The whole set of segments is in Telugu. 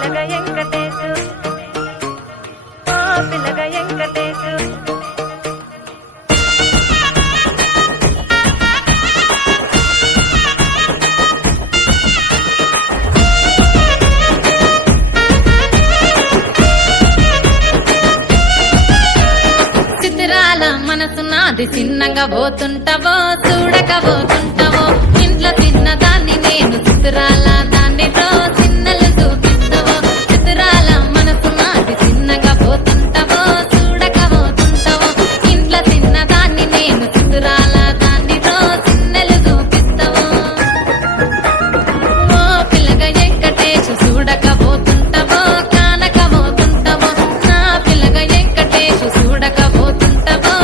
పిల్లగా వెంకటేశు పిల్లగా వెంకటేశు మనసు నాది చిన్నగా పోతుంటావో చూడకపోతుంటావో ఇంట్లో చిన్నదాన్ని నేను చిత్రాల దాన్నితో చిన్నలు చూపిస్తావో చిత్రాల మనసు నాది చిన్నగా పోతుంటావో చూడకపోతుంటావో ఇంట్లో చిన్నదాన్ని నేను చిత్రాల దాన్నితో చిన్నలు చూపిస్తావో ఓ పిల్లగా వెంకటేశు చూడకపోతుంటావో కానకపోతుంటావో నా పిల్లగా వెంకటేశు చూడకపోతుంటావో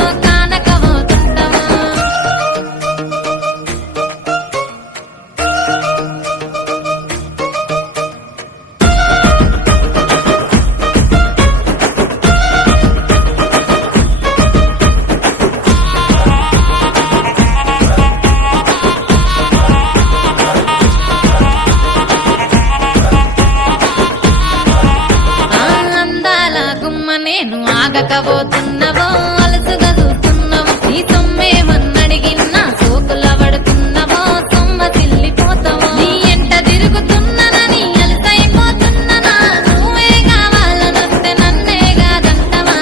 నేను ఆగకపోతున్నావో అలసుగా చూస్తున్నావో నీ సొమ్మేమన్నడిగిన్నా సోకుల పడుతున్నావో సొమ్మ సిల్లిపోతావో నీ ఎంట తిరుగుతున్నానని అలసైపోతున్నానా నువ్వే కావాలనొస్తే నన్నే కాదంటవా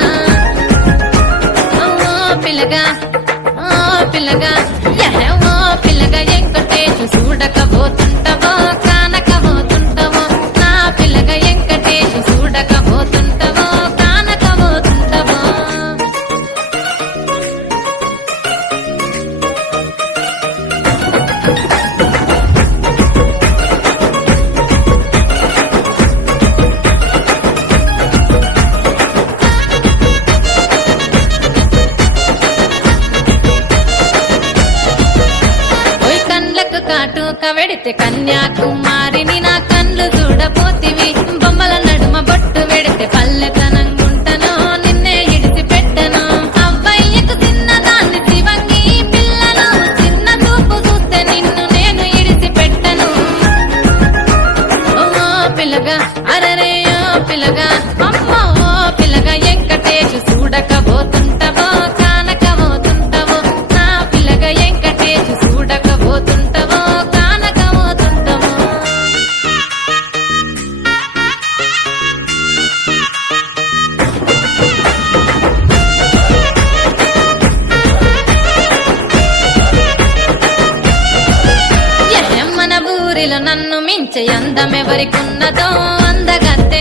ఓ పిల్లగా ఓ పిల్లగా వెంకటేశు చూడకపోతుంటావో కానకపోతుంటావో నా పిల్లగా వెంకటేశు చూడకపోతుంటావో కాటుక వెడితే కన్యాకుమారిని నా కళ్ళు చూడపోతివి బొమ్మల నడుమ బొట్టు వెడితే పల్లెతనంగుంటను నిన్నే ఇడిసి పెట్టను అవ్వయ్యకు చిన్నదాన్ని శివంగి పిల్లను చిన్న చూపు చూస్తే నిన్ను నేను ఇడిసి పెట్టను ఓ పిల్లగా అరరే ఓ పిల్లగా అమ్మో ఓ పిల్లగా వెంకటేశు చూడకపోతుంటావో కానకపోతుంటావో నా పిల్లగా వెంకటేశు చూడకపోతుంటావో నన్ను మించే అందమెవరికున్నదో అందగత్తె